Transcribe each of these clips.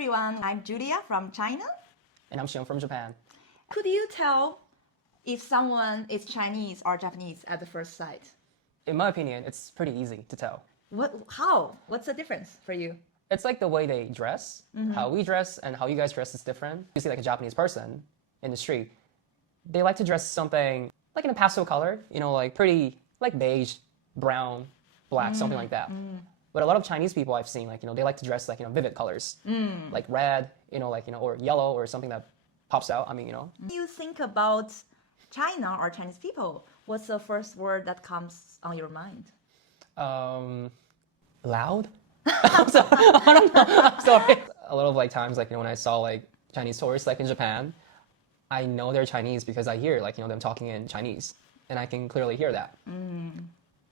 everyone, I'm Julia from China. And I'm Xiong from Japan. Could you tell if someone is Chinese or Japanese at the first sight? In my opinion, it's pretty easy to tell. How? What's the difference for you? It's like the way they dress. How we dress and how you guys dress is different. You see like a Japanese person in the street, they like to dress something like in a pastel color, like pretty, like beige, brown, black, something like that. But a lot of Chinese people I've seen, they like to dress like, vivid colors, like red, or yellow or something that pops out. When you think about China or Chinese people, what's the first word that comes on your mind? Loud? I don't know. I'm sorry. A lot of times, when I saw Chinese tourists in Japan, I know they're Chinese because I hear them talking in Chinese, and I can clearly hear that.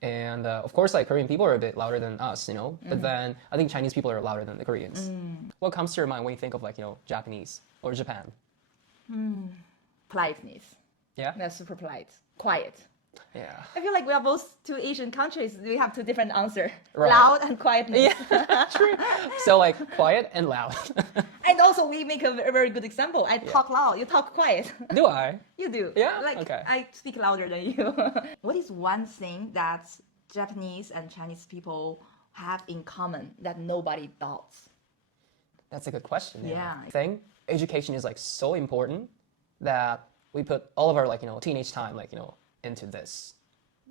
And of course, Korean people are a bit louder than us, But then I think Chinese people are louder than the Koreans. What comes to your mind when you think of Japanese or Japan? Politeness. Yeah. They're super polite. Quiet. Yeah. I feel like we are both two Asian countries. We have two different answers. Right. Loud and quietness. Yeah, true. So quiet and loud. And also we make a very good example. I talk loud, you talk quiet. Do I? You do. Yeah? Okay. I speak louder than you. What is one thing that Japanese and Chinese people have in common that nobody doubts? That's a good question. Yeah. Education is so important that we put all of our teenage time into this.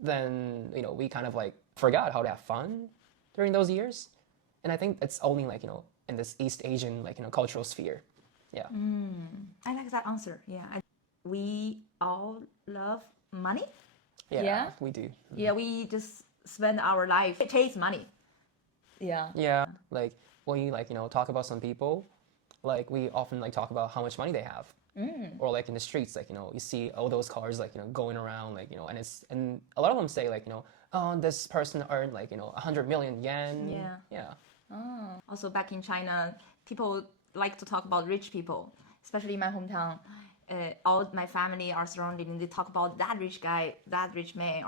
Then we kind of forgot how to have fun during those years. And I think it's only in this East Asian cultural sphere. Yeah. I like that answer. Yeah. We all love money. Yeah, we do. Yeah, we just spend our life chase money. Yeah. Yeah, when you talk about some people, we often talk about how much money they have. Or in the streets, you see all those cars going around, and a lot of them say oh, this person earned 100 million yen. Yeah. Yeah. Oh. Also back in China, people like to talk about rich people, especially in my hometown. All my family are surrounded and they talk about that rich guy, that rich man,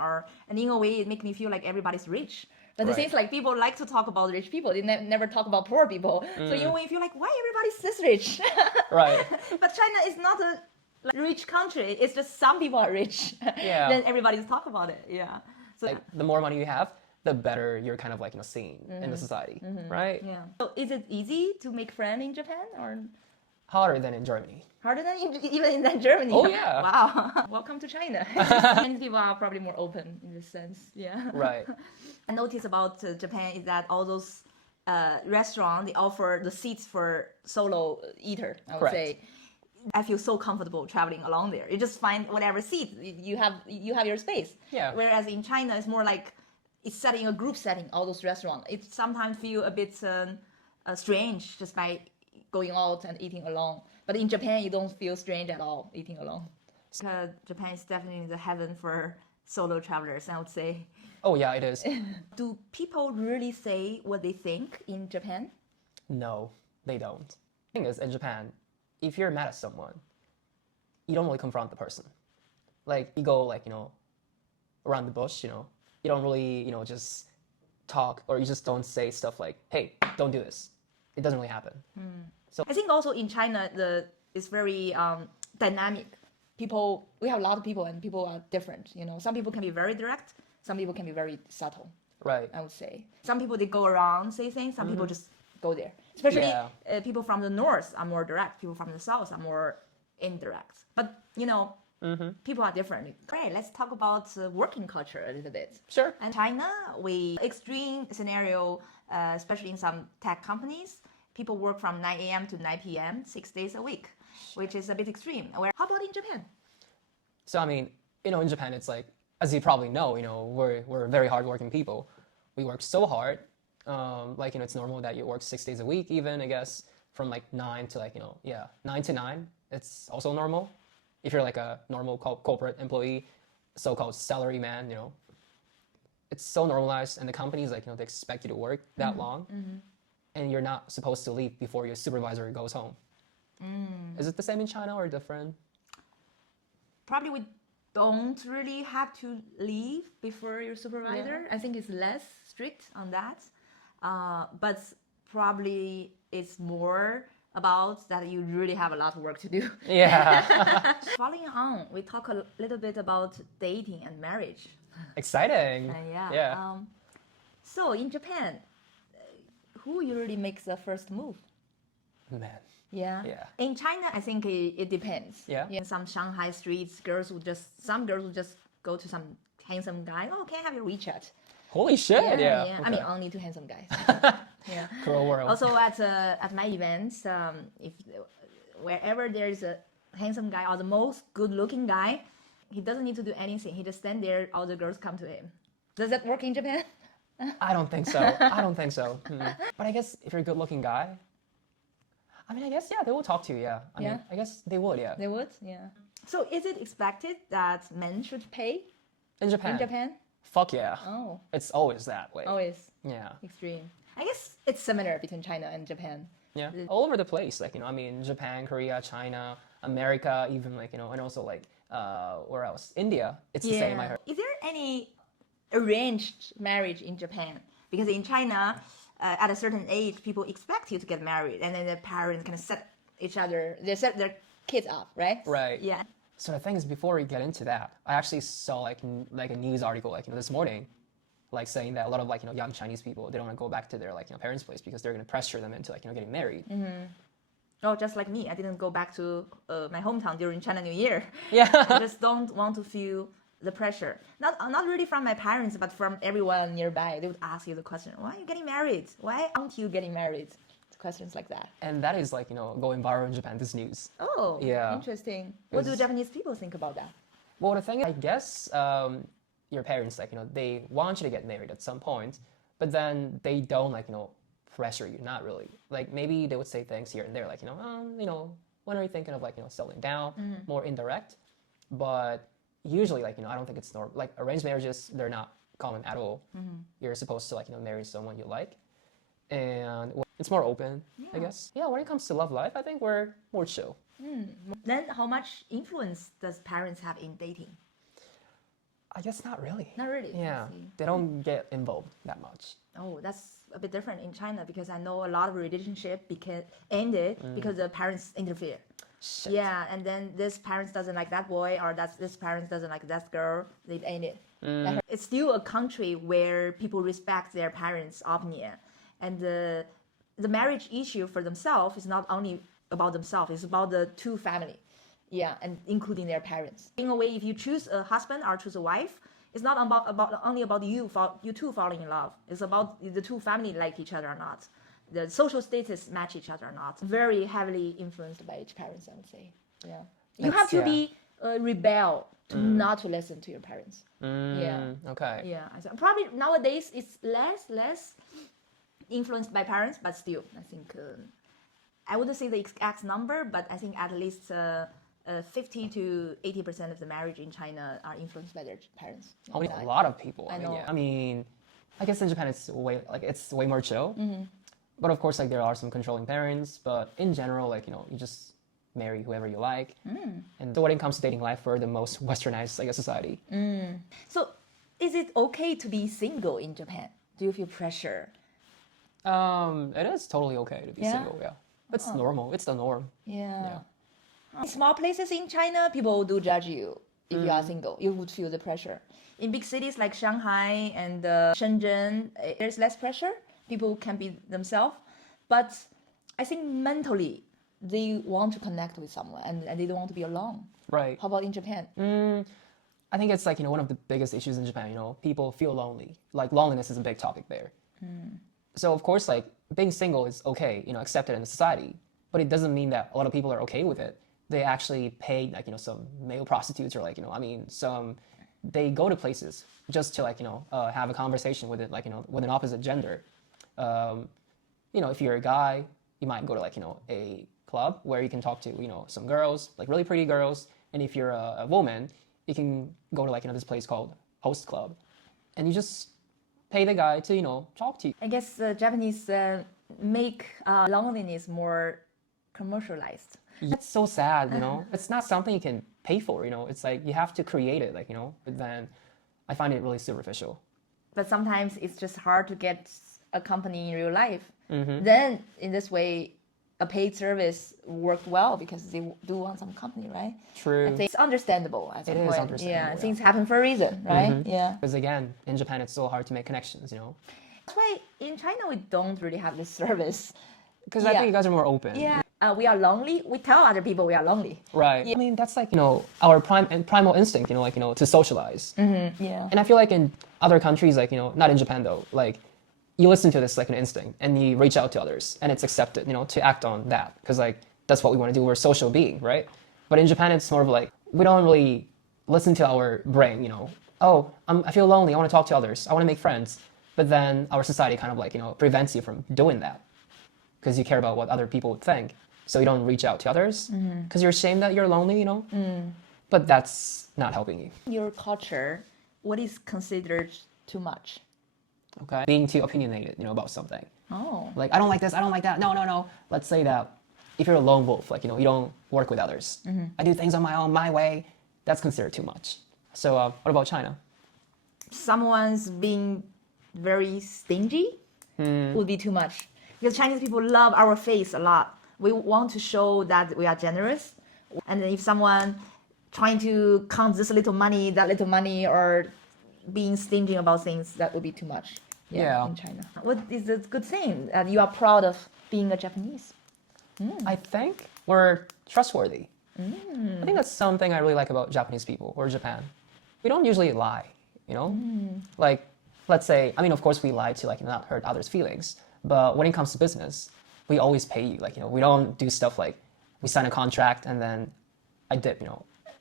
and in a way it makes me feel like everybody's rich. But the thing is people like to talk about rich people. They never talk about poor people. So in a way you feel like, why everybody's this rich? Right. But China is not a rich country. It's just some people are rich. Yeah. Then everybody's talk about it. Yeah. So the more money you have, the better you're kind of seen in the society, right? Yeah. So is it easy to make friends in Japan or harder than in Germany? Harder than even in Germany? Oh yeah. Wow. Welcome to China. Chinese people are probably more open in this sense. Yeah. Right. I noticed about Japan is that all those restaurants, they offer the seats for solo eater, I would say. I feel so comfortable traveling along there. You just find whatever seat you have your space. Yeah. Whereas in China, it's more like it's set in a group setting. All those restaurants, it sometimes feel a bit strange just by going out and eating alone. But in Japan, you don't feel strange at all eating alone. Japan is definitely the heaven for solo travelers, I would say. Oh yeah, it is. Do people really say what they think in Japan? No, they don't. The thing is, in Japan, if you're mad at someone, you don't really confront the person. You go around the bush, you don't really, just talk, or you just don't say stuff like, hey, don't do this. It doesn't really happen. So I think also in China, it's very dynamic. We have a lot of people and people are different. Some people can be very direct. Some people can be very subtle. Right. I would say. Some people, they go around, say things. Some people just go there. Especially people from the north are more direct. People from the south are more indirect. But, people are different. Great, let's talk about working culture a little bit. Sure. And China, extreme scenario, especially in some tech companies, people work from 9 a.m. to 9 p.m. 6 days a week, which is a bit extreme. How about in Japan? So, in Japan, it's as you probably know, we're very hardworking people. We work so hard. It's normal that you work 6 days a week, even, I guess, from 9 to 9 to 9. It's also normal. If you're a normal corporate employee, so-called salary man, it's so normalized, and the companies they expect you to work that long, and you're not supposed to leave before your supervisor goes home. Is it the same in China or different? Probably we don't really have to leave before your supervisor. I think it's less strict on that, but probably it's more about that you really have a lot of work to do. Yeah. Following on, we talk a little bit about dating and marriage. Exciting. Yeah. So in Japan, who usually makes the first move? Man. Yeah. Yeah. In China, I think it depends. Yeah. In some Shanghai streets, some girls would just go to some handsome guy. Oh, can I have your WeChat? Holy shit. Yeah. I mean, only to handsome guys. Yeah. Cruel world. Also at my events, if wherever there's a handsome guy or the most good-looking guy, he doesn't need to do anything. He just stand there. All the girls come to him. Does that work in Japan? I don't think so. I don't think so. But I guess if you're a good-looking guy, I mean, I guess, yeah, they will talk to you, yeah. I mean, I guess they would, yeah. They would, yeah. So is it expected that men should pay In Japan? in Japan? Fuck yeah. Oh, It's always that way. always Yeah. extreme. I guess it's similar between China and Japan. Yeah. All over the place, like, I mean, Japan, Korea, China, America, even, like, and also, like, where else? India. It's the same, I heard. Is there any arranged marriage in Japan? Because in China, at a certain age, people expect you to get married, and then the parents kind of set their kids up, right? Right. Yeah. So the thing is, before we get into that, I actually saw, like a news article, like, this morning, like, saying that a lot of, like, young Chinese people, they don't want to go back to their, like, parents' place because they're going to pressure them into, like, getting married. Oh, just like me, I didn't go back to my hometown during China New Year. Yeah. I just don't want to feel the pressure. Not really from my parents, but from everyone nearby. They would ask you the question, why are you getting married? Why aren't you getting married? Questions like that. And that is, like, going viral in Japan, this news. Oh, Yeah. interesting. What do Japanese people think about that? Well, the thing, I guess, your parents, like, they want you to get married at some point, but then they don't, like, pressure you, not really. Like, maybe they would say things here and there, like, when are you thinking of, like, settling down? More indirect. But usually, like, I don't think it's normal. Like, arranged marriages, they're not common at all. You're supposed to, like, marry someone you like. And it's more open, I guess. Yeah, when it comes to love life, I think we're more chill. Then how much influence does parents have in dating? I guess not really. Not really. Yeah, I see. they don't get involved that much. Oh, that's a bit different in China because I know a lot of relationship ended because the parents interfere. Shit. Yeah, and then this parents doesn't like that boy or this parents doesn't like that girl. They end it. It's still a country where people respect their parents' opinion, and the marriage issue for themselves is not only about themselves; it's about the two family. Yeah, and including their parents. In a way, if you choose a husband or choose a wife, it's not only about you two falling in love. It's about the two family like each other or not. The social status match each other or not. Very heavily influenced by each parents, I would say. Yeah, you have to be rebel to not to listen to your parents. Yeah. Okay. Yeah, probably nowadays it's less influenced by parents, but still, I think I wouldn't say the exact number, but I think at least 50 to 80% of the marriage in China are influenced by their parents. I mean, a lot of people. I know. Yeah. I mean, I guess in Japan it's way more chill. But of course, like, there are some controlling parents. But in general, like, you just marry whoever you like. And so when it comes to dating life, we're the most westernized, I guess, society. So, is it okay to be single in Japan? Do you feel pressure? It is totally okay to be Yeah? single. Yeah. It's normal. It's the norm. Yeah. In small places in China, people do judge you if you are single. You would feel the pressure. In big cities like Shanghai and Shenzhen, there's less pressure. People can be themselves. But I think mentally, they want to connect with someone and they don't want to be alone. Right. How about in Japan? I think it's, like, one of the biggest issues in Japan. People feel lonely. Like, loneliness is a big topic there. So of course, like, being single is okay, accepted in the society. But it doesn't mean that a lot of people are okay with it. They actually pay, like, some male prostitutes or, like, they go to places just to, like, have a conversation with it, like, with an opposite gender. If you're a guy, you might go to, like, a club where you can talk to, some girls, like really pretty girls. And if you're a woman, you can go to, like, this place called Host Club. And you just pay the guy to, talk to you. I guess Japanese make loneliness more commercialized. It's so sad, It's not something you can pay for, It's like you have to create it, like, But then I find it really superficial. But sometimes it's just hard to get a company in real life. Then in this way, a paid service worked well because they do want some company, right? True. I think it's understandable at some It is point. understandable, Yeah, yeah. things happen for a reason, right? Yeah. Because again, in Japan, it's so hard to make connections, That's why in China we don't really have this service. Because I think you guys are more open. Yeah. We are lonely. We tell other people we are lonely. Right. I mean, that's like, our primal instinct, to socialize. Yeah. And I feel like in other countries, like, not in Japan though, like, you listen to this like an instinct and you reach out to others and it's accepted, to act on that. Because like, that's what we want to do. We're a social being, right? But in Japan, it's more of like, we don't really listen to our brain, oh, I feel lonely. I want to talk to others. I want to make friends. But then our society kind of like, prevents you from doing that because you care about what other people would think. So you don't reach out to others because you're ashamed that you're lonely, But that's not helping you. Your culture, what is considered too much? Okay. Being too opinionated, about something. Oh. Like, I don't like this, I don't like that. No. Let's say that if you're a lone wolf, like, you don't work with others. I do things on my own, my way. That's considered too much. So what about China? Someone's being very stingy would be too much. Because Chinese people love our face a lot. We want to show that we are generous. And if someone trying to count this little money, that little money, or being stingy about things, that would be too much. Yeah. In China. What is the good thing that you are proud of being a Japanese? I think we're trustworthy. I think that's something I really like about Japanese people or Japan. We don't usually lie, Like, let's say, I mean, of course we lie to like not hurt others' feelings. But when it comes to business, we always pay you. Like, we don't do stuff like we sign a contract and then I dip,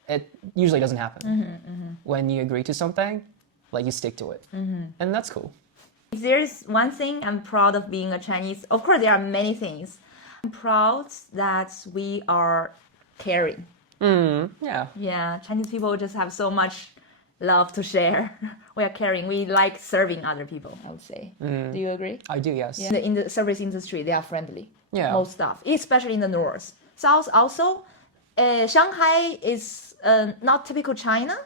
It usually doesn't happen. When you agree to something, like you stick to it. And that's cool. If there's one thing I'm proud of being a Chinese, of course there are many things. I'm proud that we are caring. Yeah. Yeah, Chinese people just have so much love to share. We are caring. We like serving other people, I would say. Do you agree? I do, yes. Yeah. In the service industry, they are friendly. Yeah. Most stuff, especially in the north. South also, Shanghai is not typical China.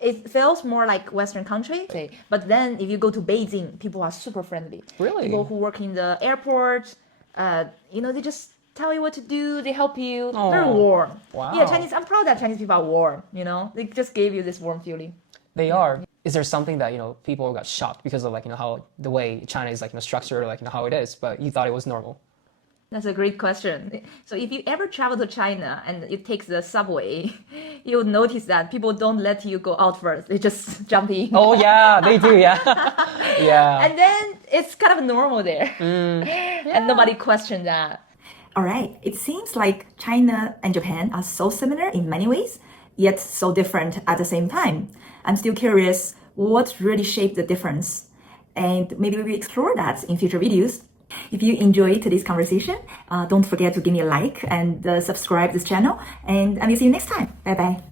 It feels more like Western country. But then if you go to Beijing, people are super friendly. Really? People who work in the airport, they just tell you what to do. They help you. Oh, very warm. wow. Yeah, I'm proud that Chinese people are warm. They just gave you this warm feeling. They are. Is there something that, people got shocked because of like, how the way China is like, structured or like, how it is, but you thought it was normal? That's a great question. So if you ever travel to China and you take the subway, you'll notice that people don't let you go out first. They just jump in. Oh yeah, they do, yeah. Yeah. And then it's kind of normal there. And nobody questioned that. All right, it seems like China and Japan are so similar in many ways, yet so different at the same time. I'm still curious what really shaped the difference. And maybe we will explore that in future videos. If you enjoyed today's conversation, don't forget to give me a like and subscribe this channel. And I will see you next time. Bye bye.